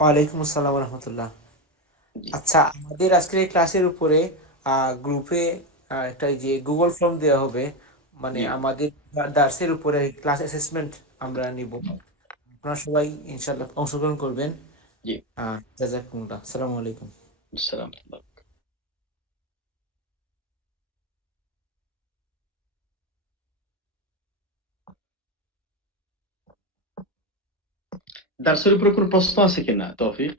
ওয়ালাইকুম আসসালাম রহমতুল্লাহ। জি, আচ্ছা, আমাদের আজকের এই ক্লাসের উপরে গ্রুপে একটা যে গুগল ফর্ম দেওয়া হবে, মানে জি, আমাদের দার্সের উপরে ক্লাস অ্যাসেসমেন্ট আমরা নিব। আপনারা সবাই ইনশাল্লাহ অংশগ্রহণ করবেন। জি। জাজাকুমুল্লাহ, আসসালামু আলাইকুম। আসসালাম। দার্সের উপরে কোনো প্রশ্ন আছে কিনা তৌফিক?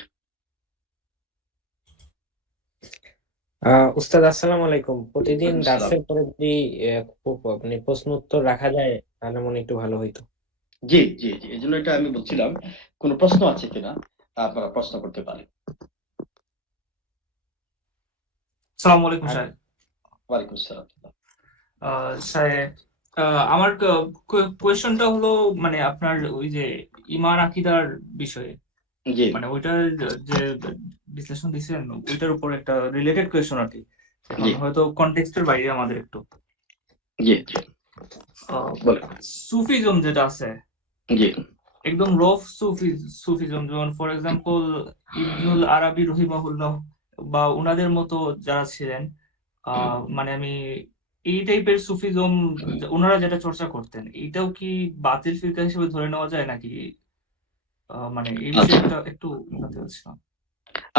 উস্তাদ আসসালামু আলাইকুম। প্রতিদিন ওয়ালাইকুম সালাম। দার্সের পরে যদি মানে প্রশ্ন উত্তর রাখা যায় তাহলে মনে হয় একটু ভালো হইতো। জি, জি, জি। এই জন্য এটা আমি বলছিলাম, কোনো প্রশ্ন আছে কিনা আপনারা প্রশ্ন করতে পারেন। সালাম আলাইকুম আর স্যার। ওয়ালাইকুম সালাম। স্যার, আমার কোয়েশ্চনটা হলো, মানে আপনার ওই যে ইমান আকিদার বিষয়ে, জি, মানে ওইটার যে বিশ্লেষণ দিচ্ছেন ওইটার উপর একটা রিলেটেড কোয়েশ্চন আর কি। এখন জি, হয়তো কনটেক্সটের বাইরে আমাদের একটু জি, জি। আহ, বলেন। সুফিজম যেটা আছে, জি, একদম রফ সুফিজম, যেমন ফর এক্সাম্পল ইবনুল আরাবি রহিমাহুল্লাহ বা উনাদের মতো যারা ছিলেন, মানে আমি এই টাইপের সুফিজম ওনারা যেটা চর্চা করতেন, এটাও কি বাতিল ফিরকা হিসেবে ধরে নেওয়া যায় নাকি? মানে এই বিষয়ে আচ্ছা, একটা একটু জানতে চাচ্ছিলাম।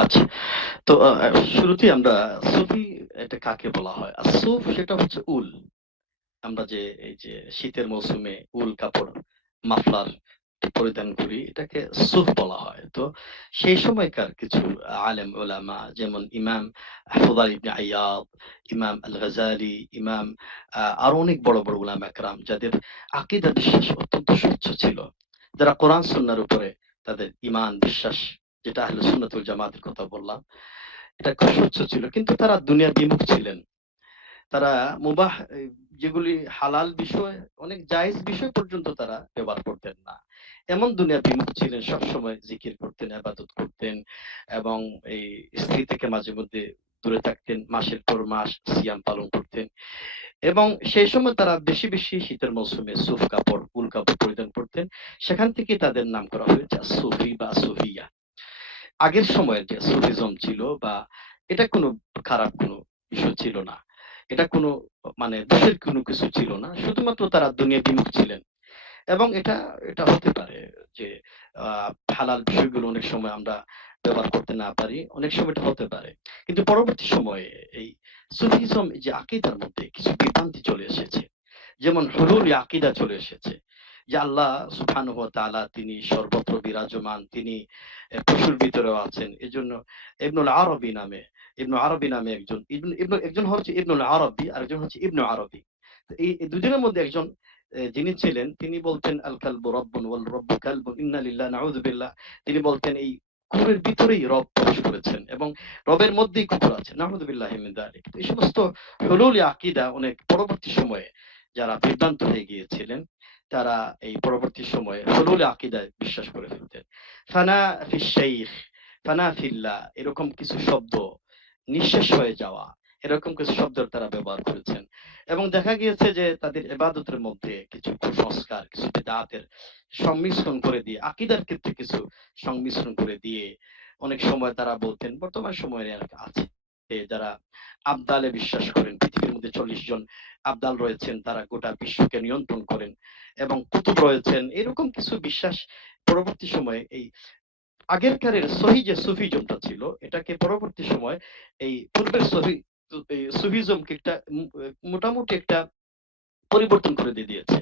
আচ্ছা। তো শুরুতেই আমরা সুফি এটা কাকে বলা হয়? আর সুফ সেটা হচ্ছে উল। আমরা যে এই যে শীতের মৌসুমে উল কাপড় মাফলার পরিধান করি এটাকে সুফ বলা হয়। তো সেই সময়কার কিছু আলেম ওলামা যেমন ইমাম ফুদাল ইবনে আইয়াদ, ইমাম আল গাজালি, ইমাম আরো অনেক বড় বড় উলামা একরাম যাদের আকীদা বিশ্বাস অত্যন্ত স্বচ্ছ ছিল, যারা কোরআন সুন্নাহর উপরে তাদের ঈমান বিশ্বাস, যেটা আহলে সুন্নাত ওয়াল জামাতের কথা বললাম, এটা খুব স্বচ্ছ ছিল। কিন্তু তারা দুনিয়া বিমুখ ছিলেন। তারা মুবাহ যেগুলি হালাল বিষয়, অনেক জায়েজ বিষয় পর্যন্ত তারা ব্যবহার করতেন না। এমন দুনিয়া বিমুখ ছিলেন, সবসময় জিকির করতেন, ইবাদত করতেন এবং এই স্ত্রী থেকে মাঝে মধ্যে দূরে থাকতেন, মাসের পর মাস সিয়াম পালন করতেন এবং সেই সময় তারা বেশি বেশি শীতের মৌসুমে সুফ কাপড়, উল কাপড় পরিধান করতেন। সেখান থেকে তাদের নাম করা হয়েছে সুফি বা সুফিয়া। আগের সময়ের যে সুফিজম ছিল বা এটা কোনো খারাপ কোনো বিষয় ছিল না, এটা কোনো মানে দোষের কোনো কিছু ছিল না, শুধুমাত্র তারা দুনিয়া বিমুখ ছিলেন। এবং এটা এটা হতে পারে যে হালাল বিষয়গুলো অনেক সময় আমরা ব্যবহার করতে না পারি, অনেক সময় এটা হতে পারে। কিন্তু পরবর্তী সময়ে এই সুফিজম যে আকীদার মধ্যে কিছু বিভ্রান্তি চলে এসেছে, যেমন হুলুল আকীদা চলে এসেছে যে আল্লাহ সুবহানাহু ওয়া তাআলা তিনি সর্বত্র বিরাজমান, তিনি পশুর ভিতরেও আছেন। এজন্য ইবনুল আরবি নামে, ইবনু আরবি নামে একজন, একজন হচ্ছে ইবনুল আরবি আর একজন হচ্ছে ইবনু আরবি। তো এই দুজনের মধ্যে একজন যিনি ছিলেন তিনি বলতেন আল কালবু রব্বুন ওয়াল রব্বু কালবুন ইন্না লিল্লাহি নাউযু বিল্লাহ। তিনি বলতেন এই কুকুরের ভিতরেই রব প্রবেশ করেছেন এবং রবের মধ্যেই কুকুর আছে, নাউযু বিল্লাহি মিন যালিক। তো এই সমস্ত হুলুল আকীদা অনেক পরবর্তী সময়ে যারা বিভ্রান্ত হয়ে গিয়েছিলেন তারা এই পরবর্তী সময়ে হুলুল আকীদায় বিশ্বাস করে ফেলতেন। ফানা ফি শাইখ, ফানা ফিল্লাহ, এরকম কিছু শব্দ, নিঃশেষ হয়ে যাওয়া, এরকম কিছু শব্দ তারা ব্যবহার করেছেন এবং দেখা গিয়েছে যে তাদের ইবাদতের মধ্যে কিছু কুসংস্কার, কিছু বিদআতের সংমিশ্রণ করে দিয়ে, আকীদার ক্ষেত্রে কিছু সংমিশ্রণ করে দিয়ে অনেক সময় তারা বলতেন, বর্তমান সময়ে আছে যারা আবদালে বিশ্বাস করেন, পৃথিবীর মধ্যে 40 জন আবদাল রয়েছেন, তারা গোটা বিশ্বকে নিয়ন্ত্রণ করেন এবং কুতুব রয়েছেন, এরকম কিছু বিশ্বাস পরবর্তী সময়ে এই আগেরকারের সহি যে সুফিজমটা ছিল এটাকে পরবর্তী সময় এই পূর্বের সহি এই সুফিজমকে একটা মোটামুটি একটা পরিবর্তন করে দিয়ে দিয়েছে,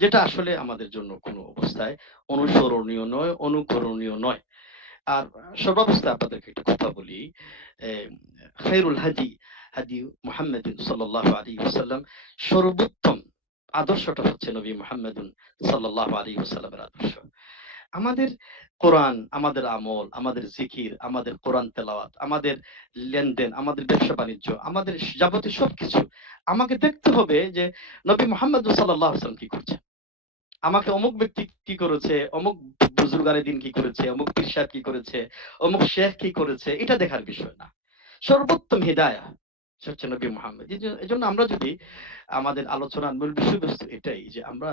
যেটা আসলে আমাদের জন্য কোনো অবস্থায় অনুসরণীয় নয়, অনুকরণীয় নয়। আর সর্বাবস্থায় আপনাদেরকে একটা কথা বলি, খায়রুল হাদি হাদি মুহাম্মাদিন সাল্লাল্লাহু আলাইহি ওয়াসাল্লাম, সর্বোত্তম আদর্শটা হচ্ছে নবী মুহাম্মাদুন সাল্লাল্লাহু আলাইহি ওয়াসাল্লামের আদর্শ। আমাদের কোরআন, আমাদের আমল, আমাদের জিকির, আমাদের কোরআন তেলাওয়াত, আমাদের লেনদেন, আমাদের ব্যবসা বাণিজ্য, আমাদের যাবতীয় সবকিছু আমাকে দেখতে হবে যে নবী মুহাম্মদ সাল্লাল্লাহু আলাইহি ওয়াসাল্লাম কি করছেন। আমাকে অমুক ব্যক্তি কি করেছে, অমুক বুজুর্গারে দিন কি করেছে, অমুক পীর সাহেব কি করেছে, অমুক শেখ কি করেছে, এটা দেখার বিষয় না। সর্বোত্তম হিদায়া সে হচ্ছে নবী মুহাম্মদ। এজন্য আমরা যদি আমাদের আলোচনার মূল বিষয়বস্তু এটাই যে আমরা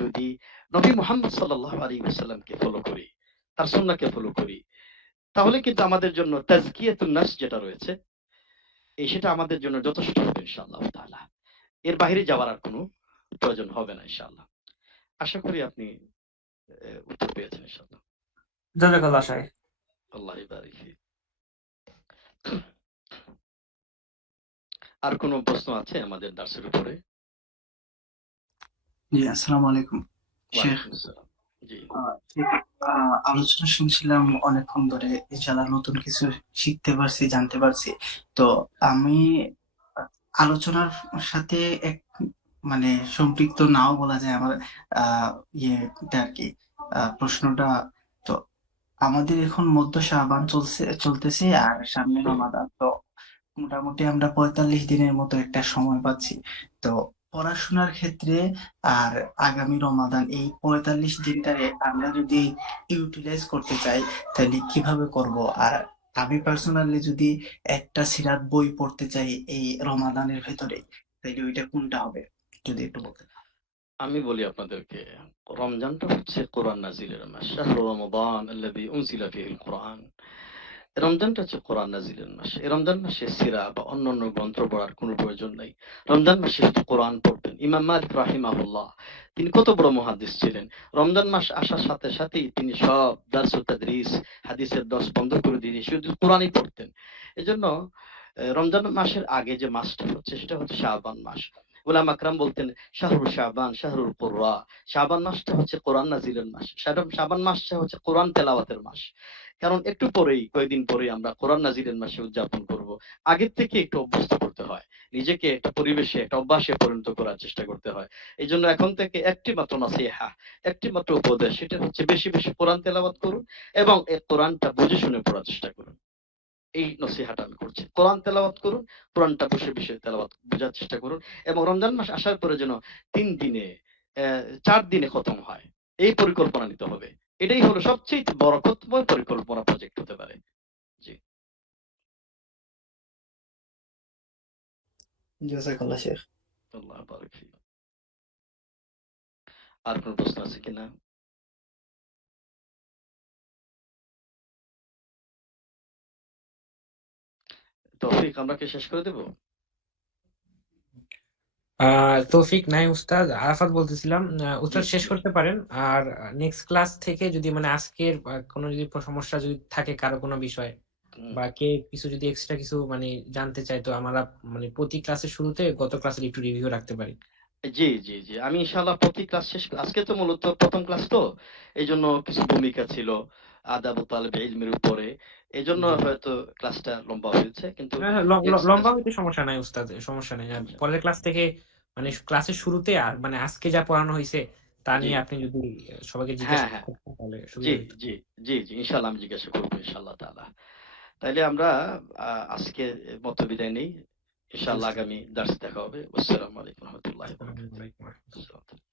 যদি নবী মুহাম্মদ সাল্লাল্লাহু আলাইহি ওয়াসাল্লামকে ফলো করি, তার সুন্নাহকে ফলো করি, তাহলে কিন্তু আমাদের জন্য তাজকিয়াতুন নাফস যেটা রয়েছে সেটা আমাদের জন্য যথেষ্ট হবে ইনশাআল্লাহ তাআলা। এর বাইরে যাওয়ার আর কোনো প্রয়োজন হবে না ইনশাআল্লাহ। আশা করি আপনি উত্তর পেয়েছেন ইনশাআল্লাহ। জাযাকাল্লাহ শাইখ। আল্লাহ বারিক ফিক। আর কোনো প্রশ্ন আছে আমাদের দার্সের উপরে? জি, আসসালামু আলাইকুম শেখ। ওয়ালাইকুম আসসালাম। জি ঠিক, আলোচনা শুনছিলাম অনেকক্ষণ ধরে, ইনশাআল্লাহ নতুন কিছু শিখতে পারছি, জানতে পারছি। তো আমি আলোচনার সাথে এক মানে সম্পৃক্ত নাও বলা যায় আমার ইয়েটা আর কি, প্রশ্নটা। তো আমাদের এখন মধ্য শাবান চলতেছে আর সামনে রমাদান। তো মোটামুটি আমরা 45 দিনের মতো একটা সময় পাচ্ছি। তো পড়াশোনার ক্ষেত্রে আর আগামী রমাদান, এই 45 দিনটারে আমরা যদি ইউটিলাইজ করতে চাই তাহলে কিভাবে করব? আর আমি পার্সোনালি যদি একটা সিরাত বই পড়তে চাই এই রমাদানের ভেতরে, তাইলে ওইটা কোনটা হবে যদি একটু বলতেন। আমি বলি আপনাদেরকে, রমজানটা হচ্ছে কোরআন নাজিলের মাস। শাহরু রমাদান আল্লাযী উনজিলা ফীহিল কুরআন। রমজানটা হচ্ছে কোরআন নাজিলের মাস। এই রমজান মাসে সিরা বা অন্যান্য গ্রন্থ পড়ার কোনো প্রয়োজন নাই। রমজান মাসে শুধু কোরআন পড়তেন। ইমাম মালিক রাহিমাহুল্লাহ, তিনি কত বড় মুহাদ্দিস ছিলেন। রমজান মাস আসার সাথে সাথেই তিনি সব দারস ও তাদরিস, হাদিসের দর্স বন্ধ করে দিয়ে শুধু কোরআনই পড়তেন। এজন্য রমজান মাসের আগে যে মাসটা হচ্ছে সেটা হচ্ছে শাবান মাস। উলামা আকরাম বলতেন শাহরুল শাবান শাহরুল কুরআ। শাবান মাসটা হচ্ছে কোরআন নাজিলের মাস। শাবান মাসটা হচ্ছে কোরআন তেলাওয়াতের মাস। কারণ একটু পরেই, কয়েকদিন পরেই আমরা কোরআন নাজিলের মাসে উদযাপন করব। আগের থেকে একটু অভ্যস্ত করতে হয়, নিজেকে একটা পরিবেশে, একটা অভ্যাসে পরিণত করার চেষ্টা করতে হয়। এই জন্য এখন থেকে একটি মাত্র নাসিহা, একটি মাত্র উপদেশ, সেটা হচ্ছে বেশি বেশি কোরআন তেলাওয়াত করুন এবং এই কোরআনটা বুঝে শুনে পড়ার চেষ্টা করুন। এই নসিহাটা আমি করছি। কোরআন তেলাওয়াত করুন, কোরআনটা বসে বসে তেলাওয়াত বোঝার চেষ্টা করুন এবং রমজান মাস আসার পরে যেন 3 দিনে 4 দিনে খতম হয়, এই পরিকল্পনা নিতে হবে। এটাই হলো সবচেয়ে বরকতময় পরিকল্পনা প্রজেক্ট হতে পারে। জি, জাযাকাল্লাহ শেখ। আল্লাহ বারিক ফিক। আর কোনো প্রশ্ন আছে কিনা? তৌফিক, আমরা কি শেষ করে দেব? তৌফিক নাই উস্তাদ, আরাফাত বলতেছিলাম, জি উস্তাদ শেষ জি করতে পারেন। আর নেক্সট ক্লাস থেকে যদি মানে আজকের কোনো যদি সমস্যা যদি থাকে কারো কোনো বিষয়, হুম, বা কে কিছু যদি এক্সট্রা কিছু মানে জানতে চাই, তো আমরা মানে প্রতি ক্লাসের শুরুতে গত ক্লাসের একটু রিভিউ রাখতে পারি। জি জি জি, আমি ইনশাআল্লাহ প্রতি ক্লাস শেষ, আজকে তো মূলত প্রথম ক্লাস, তো এই জন্য কিছু ভূমিকা ছিল আদাব ও তালেব ইলমের উপরে, এই জন্য জি। হয়তো ক্লাসটা লম্বা হয়েছে, কিন্তু হ্যাঁ, হ্যাঁ, নেক্সট ক্লাস। লম্বা হইতে সমস্যা নাই উস্তাদ, সমস্যা নেই। আর পরের ক্লাস থেকে মানে ক্লাসের শুরুতে আর মানে আজকে যা পড়ানো হয়েছে তা জি, নিয়ে আপনি যদি সবাইকে জিজ্ঞাসা হ্যাঁ হ্যাঁ, করতেন তাহলে জি সুবিধা হতো। জি জি জি, ইনশাআল্লাহ আমি জিজ্ঞাসা করবো ইনশাআল্লাহ তাআলা। তাইলে আমরা আজকে মতো বিদায় নেই। জি ইনশাআল্লাহ উস্তাদ। আগামী দার্সে দেখা হবে। আসসালামু আলাইকুম ওয়া রাহমাতুল্লাহি ওয়া আসসালামু বারাকাতুহু। আলাইকুম। আসসালাম।